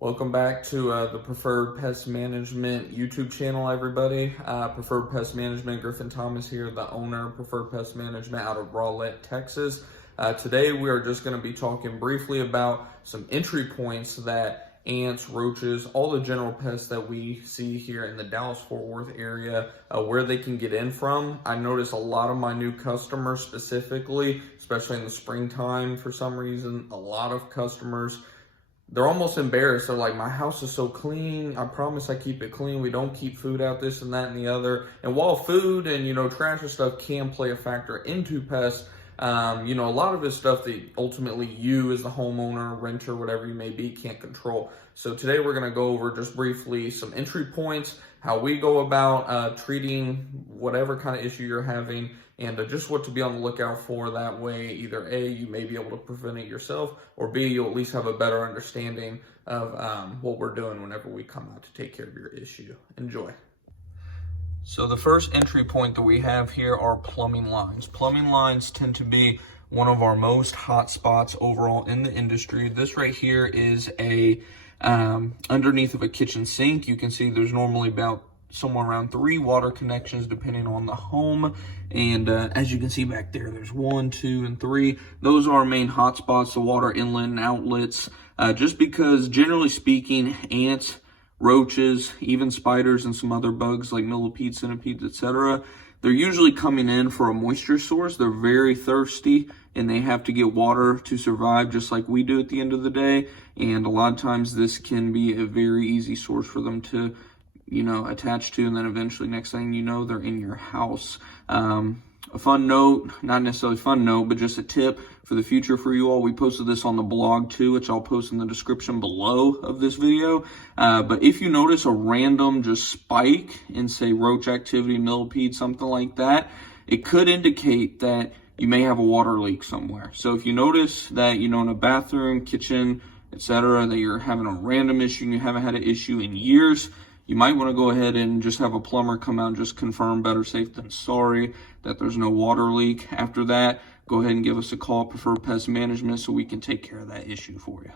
Welcome back to the Preferred Pest Management YouTube channel, everybody. Preferred Pest Management, Griffin Thomas here, the owner of Preferred Pest Management out of Rowlett, Texas. Today we are just going to be talking briefly about some entry points that ants, roaches, all the general pests that we see here in the Dallas-Fort Worth area, where they can get in from. I notice a lot of my new customers specifically, especially in the springtime for some reason, a lot of customers, they're almost embarrassed. They're like, my house is so clean. I promise I keep it clean. We don't keep food out, this and that and the other. And while food and, trash and stuff can play a factor into pests, a lot of it's stuff that ultimately you as the homeowner, renter, whatever you may be, can't control. So today we're going to go over just briefly some entry points, how we go about treating whatever kind of issue you're having, and just what to be on the lookout for. That way, either A, you may be able to prevent it yourself, or B, you'll at least have a better understanding of what we're doing whenever we come out to take care of your issue. Enjoy. So the first entry point that we have here are plumbing lines. Plumbing lines tend to be one of our most hot spots overall in the industry. This right here is a underneath of a kitchen sink. You can see there's normally about somewhere around 3 water connections depending on the home, and as you can see back there, there's 1, 2, and 3. Those are our main hot spots, the water inlet and outlets, just because generally speaking, ants, roaches, even spiders and some other bugs like millipedes, centipedes, etc., they're usually coming in for a moisture source. They're very thirsty and they have to get water to survive, just like we do at the end of the day. And a lot of times this can be a very easy source for them to attached to, and then eventually next thing you know, they're in your house. A fun note, not necessarily fun note, but just a tip for the future for you all. We posted this on the blog too, which I'll post in the description below of this video. But if you notice a random just spike in, say, roach activity, millipede, something like that, it could indicate that you may have a water leak somewhere. So if you notice that, in a bathroom, kitchen, etc., that you're having a random issue and you haven't had an issue in years, you might want to go ahead and just have a plumber come out and just confirm, better safe than sorry, that there's no water leak. After that, go ahead and give us a call, Preferred Pest Management, so we can take care of that issue for you.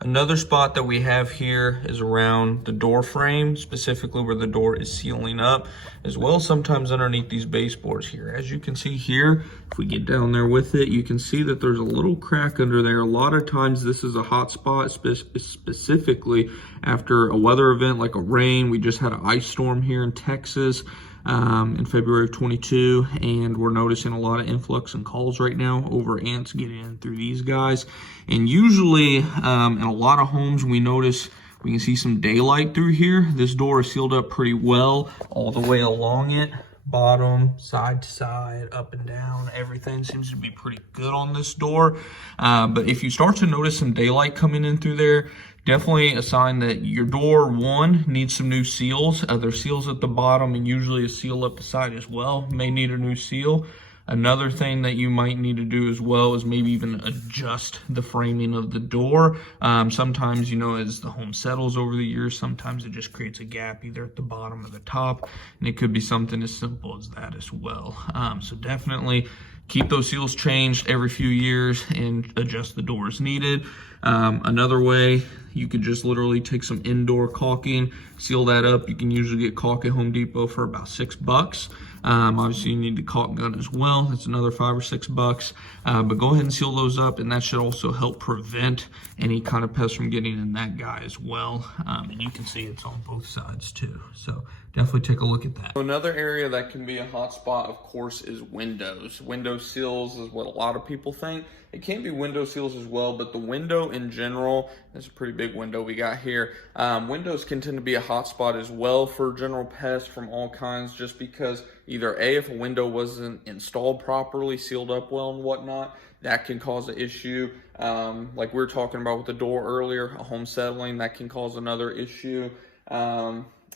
Another spot that we have here is around the door frame, specifically where the door is sealing up, as well as sometimes underneath these baseboards here. As you can see here, if we get down there with it, you can see that there's a little crack under there. A lot of times this is a hot spot, specifically after a weather event like a rain. We just had an ice storm here in Texas in February of 22, and we're noticing a lot of influx and calls right now over ants getting in through these guys. And usually in a lot of homes, we notice we can see some daylight through here. This door is sealed up pretty well all the way along it, bottom, side to side, up and down. Everything seems to be pretty good on this door. But if you start to notice some daylight coming in through there, definitely a sign that your door, one, needs some new seals. There's seals at the bottom and usually a seal up the side as well. May need a new seal. Another thing that you might need to do as well is maybe even adjust the framing of the door. Sometimes, as the home settles over the years, sometimes it just creates a gap either at the bottom or the top, and it could be something as simple as that as well. So definitely keep those seals changed every few years and adjust the door as needed. Another way, you could just literally take some indoor caulking, seal that up. You can usually get caulk at Home Depot for about $6. Obviously you need the caulk gun as well. That's another $5 or $6. But go ahead and seal those up, and that should also help prevent any kind of pest from getting in that guy as well. And you can see it's on both sides too. So definitely take a look at that. Another area that can be a hot spot, of course, is windows. Window seals is what a lot of people think. It can be window seals as well, but the window in general, it's a pretty big window we got here. Windows can tend to be a hot spot as well for general pests from all kinds, just because either A, if a window wasn't installed properly, sealed up well and whatnot, that can cause an issue. Like we were talking about with the door earlier, a home settling, that can cause another issue.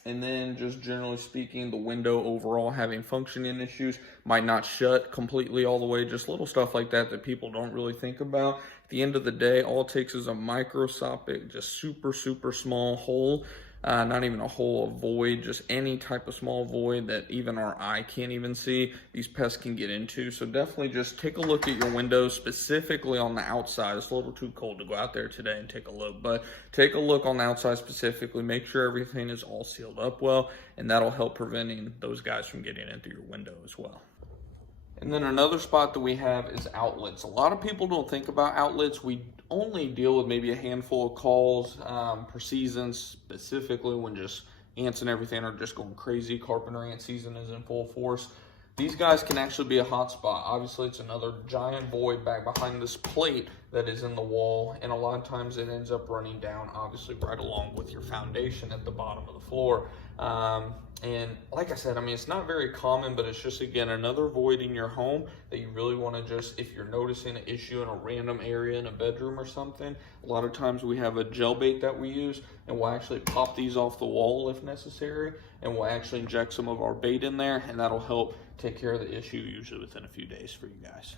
And then just generally speaking, the window overall having functioning issues, might not shut completely all the way, just little stuff like that that people don't really think about. At the end of the day, all it takes is a microscopic, just super, super small hole not even a hole, a void, just any type of small void that even our eye can't even see, these pests can get into. So definitely just take a look at your windows, specifically on the outside. It's a little too cold to go out there today and take a look, but take a look on the outside specifically, make sure everything is all sealed up well, and that'll help preventing those guys from getting into your window as well. And then another spot that we have is outlets. A lot of people don't think about outlets. We only deal with maybe a handful of calls per season, specifically when just ants and everything are just going crazy. Carpenter ant season is in full force. These guys can actually be a hot spot. Obviously, it's another giant void back behind this plate that is in the wall, and a lot of times it ends up running down, obviously, right along with your foundation at the bottom of the floor. And like I said, I mean, it's not very common, but it's just, again, another void in your home that you really want to just, if you're noticing an issue in a random area in a bedroom or something, a lot of times we have a gel bait that we use, and we'll actually pop these off the wall if necessary, and we'll actually inject some of our bait in there, and that'll help take care of the issue usually within a few days for you guys.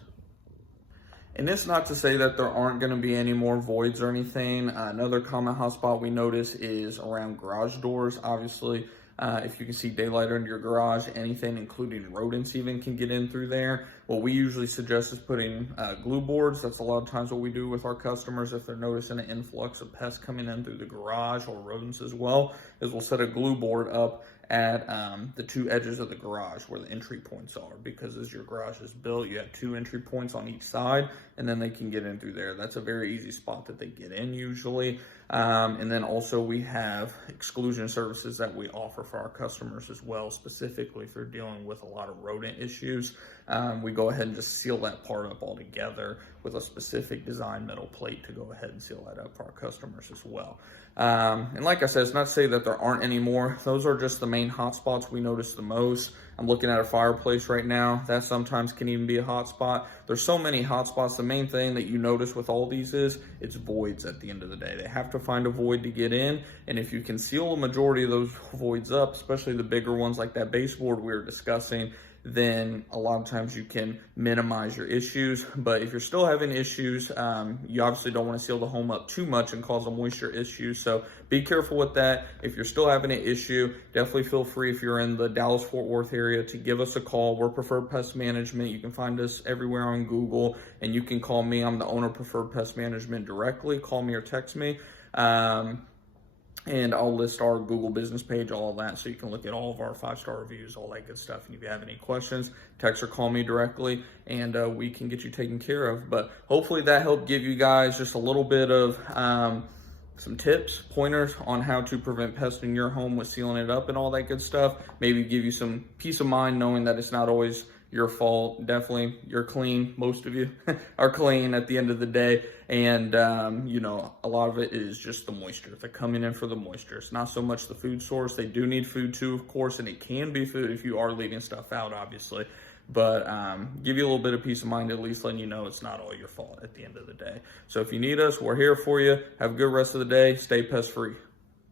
And it's not to say that there aren't going to be any more voids or anything. Another common hotspot we notice is around garage doors. Obviously, if you can see daylight under your garage, anything including rodents even can get in through there. What we usually suggest is putting glue boards. That's a lot of times what we do with our customers if they're noticing an influx of pests coming in through the garage or rodents as well, is we'll set a glue board up at the two edges of the garage where the entry points are, because as your garage is built, you have two entry points on each side, and then they can get in through there. That's a very easy spot that they get in usually. And then also we have exclusion services that we offer for our customers as well, specifically if they're dealing with a lot of rodent issues. We go ahead and just seal that part up altogether with a specific design metal plate to go ahead and seal that up for our customers as well. And like I said, it's not to say that there aren't any more. Those are just the main hotspots we notice the most. I'm looking at a fireplace right now. That sometimes can even be a hotspot. There's so many hotspots. The main thing that you notice with all these is it's voids at the end of the day. They have to find a void to get in. And if you can seal a majority of those voids up, especially the bigger ones like that baseboard we were discussing, then a lot of times you can minimize your issues. But if you're still having issues, you obviously don't want to seal the home up too much and cause a moisture issue. So be careful with that. If you're still having an issue, definitely feel free, if you're in the Dallas-Fort Worth area, to give us a call. We're Preferred Pest Management. You can find us everywhere on Google, and you can call me. I'm the owner of Preferred Pest Management directly. Call me or text me. And I'll list our Google business page, all of that, so you can look at all of our 5-star reviews, all that good stuff. And if you have any questions, text or call me directly, and we can get you taken care of. But hopefully that helped give you guys just a little bit of some tips, pointers on how to prevent pests in your home with sealing it up and all that good stuff. Maybe give you some peace of mind knowing that it's not always your fault. Definitely, you're clean. Most of you are clean at the end of the day. And, you know, a lot of it is just the moisture. They're coming in for the moisture. It's not so much the food source. They do need food too, of course, and it can be food if you are leaving stuff out, obviously. But give you a little bit of peace of mind, at least letting you know it's not all your fault at the end of the day. So if you need us, we're here for you. Have a good rest of the day. Stay pest free.